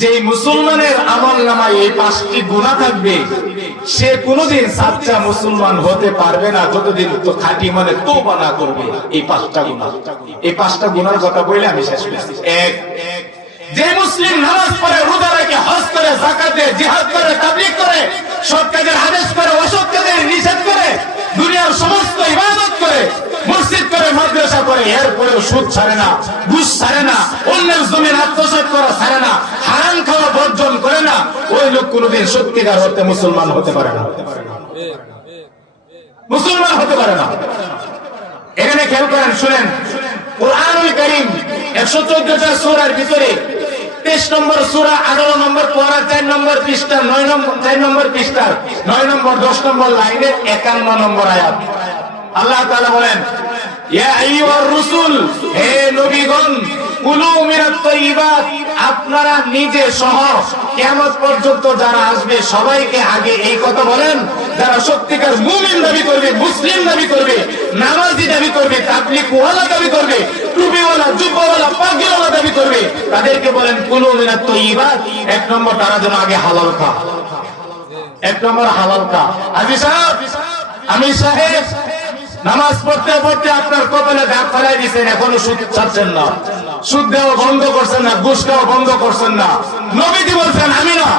যে মুসলমানের আমল নামায় এই পাঁচটি গুণা থাকবে, সে কোনোদিন সাচ্চা মুসলমান হতে পারবে না, যতদিন তো খাঁটি মনে তো বানা করবে। এই পাঁচটা গুণা এই পাঁচটা গুণার কথা বলে আমি শেষ করছি। এক, যে মুসলিম নামাজ পড়ে, রোজা রাখে হজ করে জাকাত দেয়, জিহাদ করে, তাবলিগ করে, সৎ কাজের আদেশ করে অসৎ কাজের নিষেধ করে এরপরেও সুদ ছাড়ে না, ঘুষ ছাড়ে না, অন্যের জমির আত্মসাৎ করা ছাড়ে না, হারাম খাওয়া বর্জন করে না, ওই লোক কোনোদিন সত্যিকার হতে মুসলমান হতে পারে না। মুসলমান হতে পারে না। এখানে খেয়াল করেন, শুনেন, কোরআনুল করিম একশো চোদ্দটা সুরার ভিতরে তেইশ নম্বর সুরা, আঠারো নম্বর পড়া, চার নম্বর পৃষ্ঠা, নয় নম্বর, চার নম্বর পৃষ্ঠার, নয় নম্বর, দশ নম্বর লাইনের একান্ন নম্বর আয়াত। আল্লাহ তাআলা বলেন আপনারা নিজে সহ কিয়ামত পর্যন্ত যারা আসবে, সবাইকে আগে এই কথা বলেন, যারা সত্যিকার মুমিন দাবি করবে, মুসলিম দাবি করবে, নামাজি দাবি করবে তাবলিগ ওয়ালা দাবি করবে আমি সাহেব নামাজ পড়তে পড়তে আপনার কপালে দাগ ফেলাই দিচ্ছেন এখনও সুদ ছাড়ছেন না। সুদ দেওয়া বন্ধ করছেন না, ঘুষ দেওয়া বন্ধ করছেন না। নবীজি বলছেন আমি না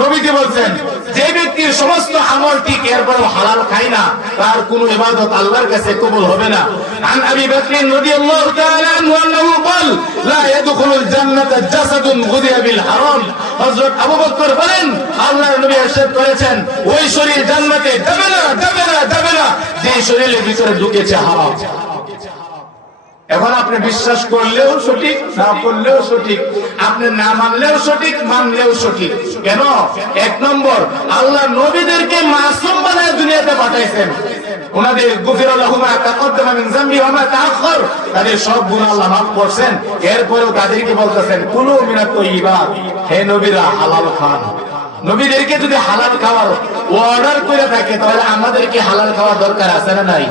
নবীজি বলছেন যে ব্যক্তির সমস্ত আমল ঠিক এরপরেও হালাল খাই না তার কোন ইবাদত আল্লাহর কাছে কবুল হবে না عن ابي بكر رضي الله تعالى عنه انه قال لا يدخل الجنه جسد غذي بالحرام হযরত আবু বকর বলেন আল্লাহর নবী ارشاد করেছেন ওই শরীর জান্নাতে যাবে না যাবে না যাবে না যে শরীরের ভিতরে ঢুকেছে হারাম এখন আপনি বিশ্বাস করলেও সঠিক, না করলেও সঠিক? আপনি না মানলেও সঠিক মানলেও সঠিক। কেন? এক নম্বর, আল্লাহ নবীদেরকে মাসুম বানায় দুনিয়াতে পাঠাইছেন। ওনাদের সব গুনাহ এরপরেও তাদেরকে বলতেছেন হে নবীরা, হালাল নবীদেরকে যদি হালাল খাওয়ার অর্ডার করে থাকে, তাহলে আমাদেরকে হালাল খাওয়ার দরকার আছে না নাই?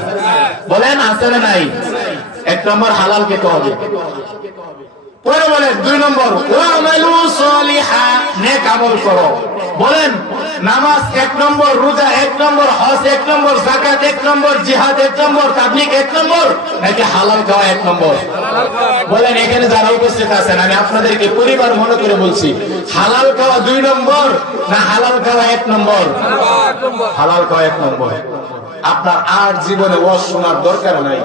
বলেন, আছে না নাই? এক নম্বর হালাল খেতে হবে পরে বলেন, দুই নম্বর করো। বলেন, নামাজ এক নম্বর, রোজা এক নম্বর, হজ এক নম্বর জাকাত এক নম্বর, জিহাদ এক নম্বর, তাবলিগ এক নম্বর, নাকি হালাল খাওয়া এক নম্বর? বলেন, এখানে যারা উপস্থিত আছেন, আমি আপনাদেরকে পরিবার মনে করে বলছি, হালাল খাওয়া দুই নম্বর না হালাল খাওয়া এক নম্বর? হালাল খাওয়া এক নম্বর। আপনার আর জীবনে ওয়াজ শোনার দরকার নাই।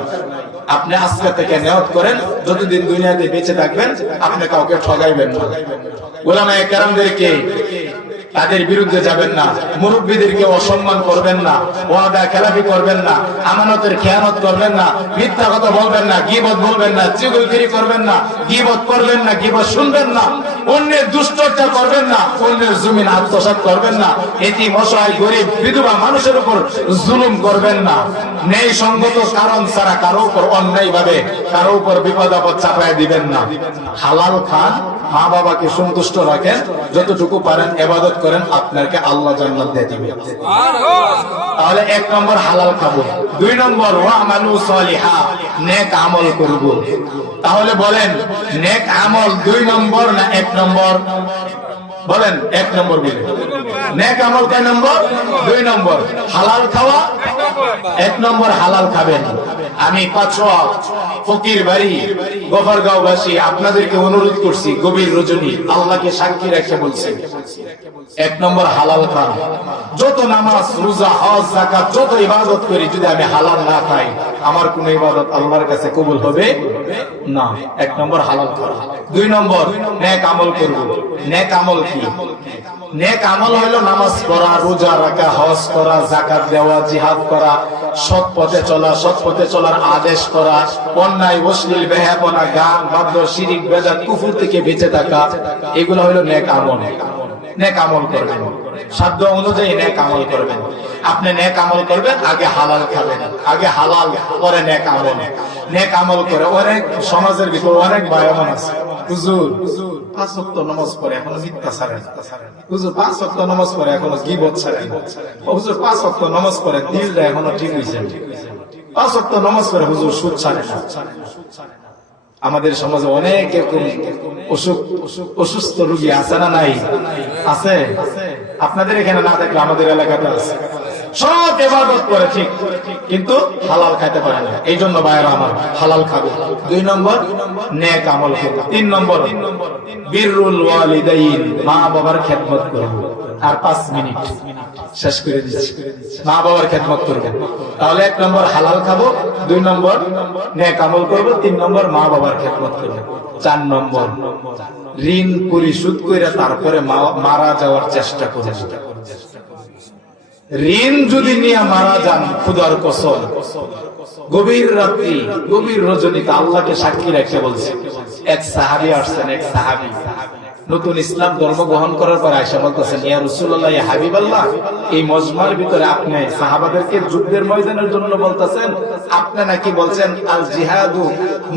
আপনি আজকে থেকে নিয়ত করেন, যতদিন দুনিয়াতে বেঁচে থাকবেন, আপনি কাউকে ঠগাইবেন না। ওলামায়ে কেরামদেরকে তাদের বিরুদ্ধে যাবেন না। মুরব্বীদেরকে অসম্মান করবেন না, ওয়াদা খেলাফি করবেন না, আমানতের খেয়ানত করবেন না, মিথ্যা কথা বলবেন না, গিবত বলবেন না চিগুলগিরি করবেন না, গিবত করবেন না, গিবত শুনবেন না, অন্যের দুশ্চর্চা করবেন না, অন্যের জমিন আত্মসাৎ করবেন না এটি মশাই গরিব, বিধবা মানুষের উপর জুলুম করবেন না। নেই সঙ্গত কারণ ছাড়া কারও উপর অন্যায় ভাবে কারও উপর বিপদ আপদ চাপায় দিবেন না। হালাল খান মা বাবাকে সন্তুষ্ট রাখেন, যতটুকু পারেন, এবাদত করেন আপনাকে আল্লাহ জান্নাত দিয়ে দিবে। তাহলে এক নম্বর হালাল খাব দুই নম্বর ওয়া আমালু সলিহা নেক আমল করব। তাহলে বলেন নেক আমল দুই নম্বর না এক নম্বর? বলেন এক নম্বর বলে নেক আমল কয় নম্বর? দুই নম্বর। হালাল খাওয়া? এক নম্বর হালাল খাবেন। আমি ফকির বাড়ি গোফারগাঁও বাসী আপনাদেরকে অনুরোধ করছি গভীর রজনী আল্লাহকে সাক্ষী রেখে বলছি। এক নম্বর হালাল খান। যত নামাজ, রোজা, হজ জাকাত যত ইবাদত করি, যদি আমি হালাল না খাই, আমার কোন ইবাদত আল্লাহর কাছে কবুল হবে না। এক নম্বর হালাল করা দুই নম্বর, নেক আমল করব। নেক আমল কি? নেক আমল নামাজ পড়া, রোজা রাখা, হজ করা জাকাত দেওয়া, জিহাদ করা, সৎ পথে চলা, সৎ পথে চলার আদেশ করা, অন্যায়, অশ্লীল বেহাপনা গান, বাদ্য, শিরিক কুফুর থেকে বেঁচে থাকা, এগুলো নেক আমল। নেক আমল করবেন। সাধ্য অনুযায়ী নেক আমল করবেন। আপনি নেক আমল করবেন, আগে হালাল খাবেন। আগে হালাল, পরে নেক আমল। নেক আমল করে অনেক সমাজের ভিতরে অনেক বায়মান আছে। হুজুর পাঁচ এখনও মিথ্যা ছাড়ে। হুজুর, পাঁচ এখনও ছাড়ে। হুজুর, পাঁচ দিলটা এখনও ঠিক পাঁচ হুজুর, সুদ ছাড়ে আমাদের সমাজে অনেক এরকম অসুখ, অসুস্থ রুগী আছে না নাই? আছে? আপনাদের এখানে না থাকলে আমাদের এলাকাতে আছে। সব এবাদত করে ঠিক, কিন্তু হালাল খাইতে পারে না। এই জন্য বাইরে আমার হালাল খাব। দুই নম্বর, নেক আমল করব। তিন নম্বর, বীরুল ওয়ালিদাইন মা বাবার খেদমত করব। আর পাঁচ মিনিট শেষ করে দিচ্ছি। মা বাবার খেদমত করবেন তাহলে এক নম্বর হালাল খাব, দুই নম্বর নেক আমল করব, তিন নম্বর মা বাবার খেদমত করব। চার নম্বর, ঋণ পরিশোধ করে তারপরে মারা যাওয়ার চেষ্টা করে ঋণ যদি নিয়ে মারা যান, খুদার কসর গভীর রাত্রি, গভীর রজনীতে আল্লাহকে সাক্ষী রাখতে বলছে, এক সাহাবি আসছেন, এক সাহাবি। নতুন ইসলাম ধর্ম গ্রহণ করার পর আয়সা বলতেছেন, ইয়া এই মজমার ভিতরে আপনি সাহাবাদেরকে যুদ্ধের ময়দানের জন্য বলতেছেন, আপনি নাকি বলছেন আল জিহাদু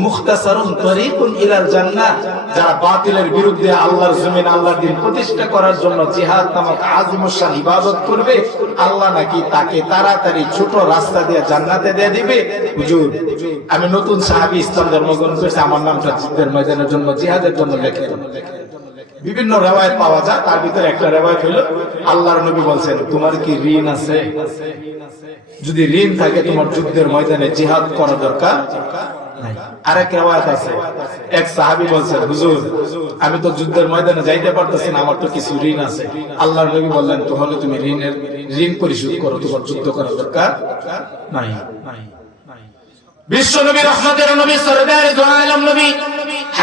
মুখতাসারুন তরিকুন ইলাল যারা বাতিলের বিরুদ্ধে আল্লাহর জমিন, আল্লাহর প্রতিষ্ঠা করার জন্য জিহাদ নামক ইবাদত করবে, আল্লাহ নাকি তাকে তাড়াতাড়ি ছোট রাস্তা দিয়ে জান্নাতে দিয়ে দিবে? হুজুর, আমি নতুন সাহাবি ইসলাম ধর্ম গ্রহণ করেছি, আমার নামটা যুদ্ধের ময়দানের জন্য, জিহাদের জন্য লেখে। বিভিন্ন রেওয়ায়ত পাওয়া যায়, তার ভিতরে একটা রেওয়ায়ত হলো, আল্লাহর নবী বলছেন, তোমার কি ঋণ আছে? যদি ঋণ থাকে, তোমার যুদ্ধের ময়দানে জিহাদ করা দরকার আমি তো যুদ্ধের ময়দানে যাইতে পারতেছি না, আমার তো কিছু ঋণ আছে। আল্লাহর নবী বললেন, তাহলে তুমি ঋণের, ঋণ পরিশোধ করো, তোমার যুদ্ধ করার দরকার নাই। বিশ্ব নবী, রহমতের নবী নবী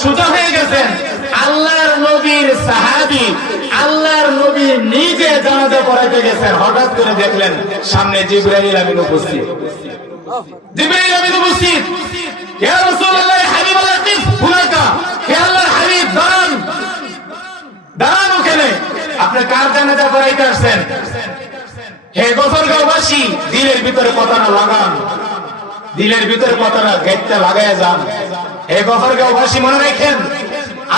কাতার হয়ে গেছেন। আল্লাহর নবীর সাহাবি, আল্লাহর নবী নিজে জানাজা পড়াইতে গেছেন। হঠাৎ করে দেখলেন, সামনে জিব্রাইল আমিন উপস্থিত। জিব্রাইল আমিন উপস্থিত। রাসূলুল্লাহ হুনাকা হে আল্লাহর হাবিব, দাঁড়ান। দাঁড়ান ওখানে। আপনি কার জানাজা পড়াইতে আসছেন? হে দিলের ভিতরে কথাটা লাগান। দিলের ভিতরে কথাটা গেটটা লাগায় যান। এ মনে রাখেন।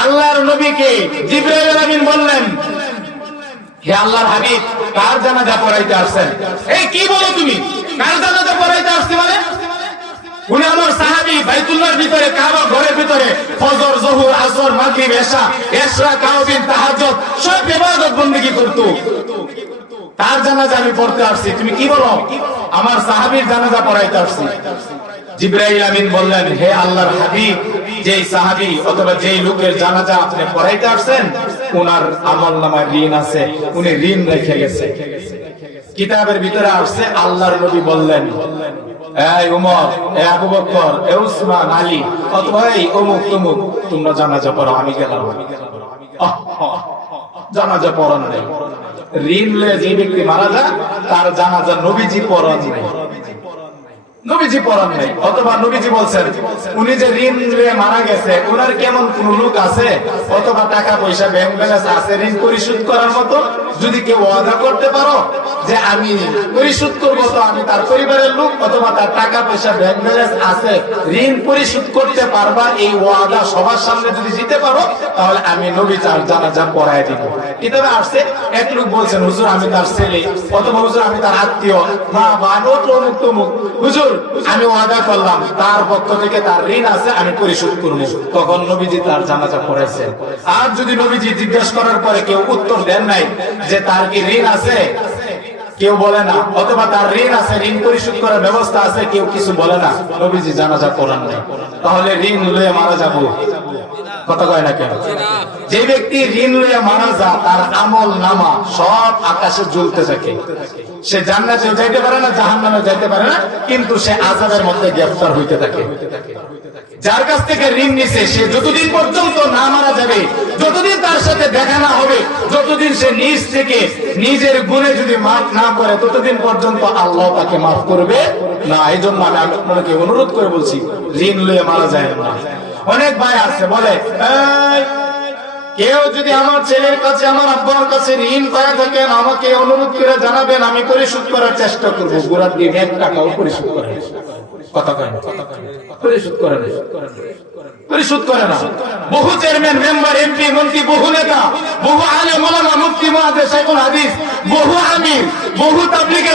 আল্লাহর নবীকে জিব্রাইল আমিন বললেন, হে আল্লাহর হাবিব, কার জানাজা পড়াইতে আসছেন? এই কি বলো তুমি? কার জানাজা পড়াইতে আসছে মানে? উনি আমার ভিতরে, কাবা ঘরের ভিতরে, ফজর, জহুর, আসর, মাগরিব, এশা, এশরা তাহাজ্জুদ, সব ইবাদত বندگی করত। তার জানাজা আমি পড়তে আসছি। তুমি কি বলো? আমার সাহাবীর জানাজা পড়াইতে আসছি। জিব্রাইল আমিন বললেন, হে আল্লাহর হাবিব, যেই সাহাবী অথবা যেই লোকের জানাজা আপনি পড়াইতে আসছেন ওনার ঋণ আছে, উনি ঋণ রেখে গেছে। কিতাবের ভিতরে আসছে, আল্লাহর নবী বললেন আলী অমুক তোমরা জানাজা পড়ো, আমি গেলাম। জানাজা পড়ান ঋণ লয়ে যে ব্যক্তি মারা যায়, তার জানাজা নবীজি পড়ান নেই। নবীজি পড়ান নাই, অথবা নবীজি বলছেন, উনি যে ঋণ নিয়ে মারা গেছে ওনার কেমন কোন লোক আছে? অথবা টাকা পয়সা ব্যাংক ব্যালেন্স আছে, ঋণ পরিশোধ করার মতো? যদি কেউ ওয়াদা করতে পারো যে আমি পরিশোধ করব, তো আমি তার পরিবারের লোক অথবা তার টাকা পয়সা ব্যাংক ব্যালেন্স আছে, ঋণ পরিশোধ করতে পারবা, এই ওয়াদা সবার সামনে যদি দিতে পারো, তাহলে আমি নবী তার জানাজা পড়ায় দিব। কিতাবে আসছে, এক লোক বলছেন, হুজুর, আমি তার ছেলে, অথবা হুজুর, আমি তার আত্মীয় মা অমুক তমুক হুজুর আমি ওয়াদা করলাম, তার পক্ষ থেকে তার ঋণ আছে, আমি পরিশোধ করব। তখন নবীজি তার জানাজা পড়েছেন। আর যদি নবীজি জিজ্ঞেস করার পরে কেউ উত্তর দেন নাই যে তার কি ঋণ আছে, কেউ বলে না। অথবা তার ঋণ আছে, ঋণ পরিশোধ করার ব্যবস্থা আছে, কেউ কিছু বলে না। নবীজি জানাজা করার নাই। তাহলে ঋণ লয়ে মারা যাব। কথা কয় না কেন? যে ব্যক্তি ঋণ লইয়া মারা যা তার আমল নামা সব আকাশে জ্বলতে থাকে। সে জান্নাতে যাইতে পারে না জাহান নামে যাইতে পারে না, কিন্তু সে আজাবের মধ্যে গ্রেফতার হইতে থাকে। যার কাছ থেকে ঋণ নিছে, সে যতদিন পর্যন্ত না মারা যাবে, যতদিন তার সাথে দেখা না হবে, যতদিন সে নিজ থেকে নিজের গুণে যদি মাফ না করে, ততদিন পর্যন্ত আল্লাহ তাকে মাফ করবে না। এই জন্য আমি আপনাকে অনুরোধ করে বলছি, ঋণ লয়ে মারা যায় না। অনেক ভাই আছে, বলে কেউ যদি আমার ছেলের কাছে, আমার আব্বার কাছে ঋণ পায় থাকেন আমাকে অনুরোধ করে জানাবেন, আমি পরিশোধ করার চেষ্টা করব। গোড়ার দিন এক টাকাও পরিশোধ করে। কথা কয় পরিশোধ করে করে বহু মন্ত্রী, বহু নেতা, বহু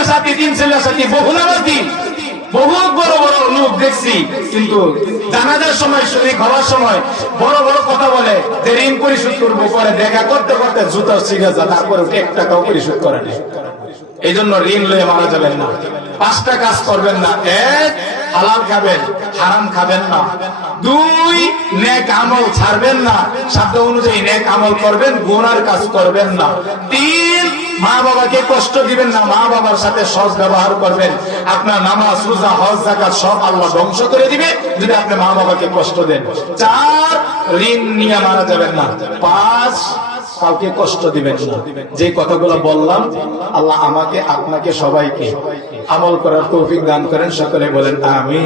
সাথী, তিন ছেলের সাথী, বহু নামাজি বহু বড় বড় লোক দেখছি, কিন্তু জানাজার সময় শরীর হওয়ার সময় বড় বড় কথা বলে যে ঋণ পরিশোধ করব, পরে দেখা করতে করতে জুতো শিখে যা তারপরে এক টাকাও পরিশোধ করে না এই জন্য ঋণ লয়ে মারা যাবেন না। পাঁচটা কাজ করবেন না, এক হালাল খাবেন, হারাম খাবেন না। দুই, নেক আমল ছাড়বেন না। শব্দ অনুযায়ী নেক আমল করবেন, গুনার কাজ করবেন না। তিন, মা বাবাকে কষ্ট দিবেন না, মা বাবার সাথে সৎ ব্যবহার করবেন। আপনার নামাজ, রোজা, হজ জাকাত সব আল্লাহ ধ্বংস করে দিবে যদি আপনি মা বাবাকে কষ্ট দেন। চার, ঋণ নিয়ে মারা যাবেন না। পাঁচ, কাউকে কষ্ট দিবেন না। যে কথাগুলো বললাম, আল্লাহ আমাকে, আপনাকে, সবাইকে আমল করার তৌফিক দান করেন সকলে বলেন আমি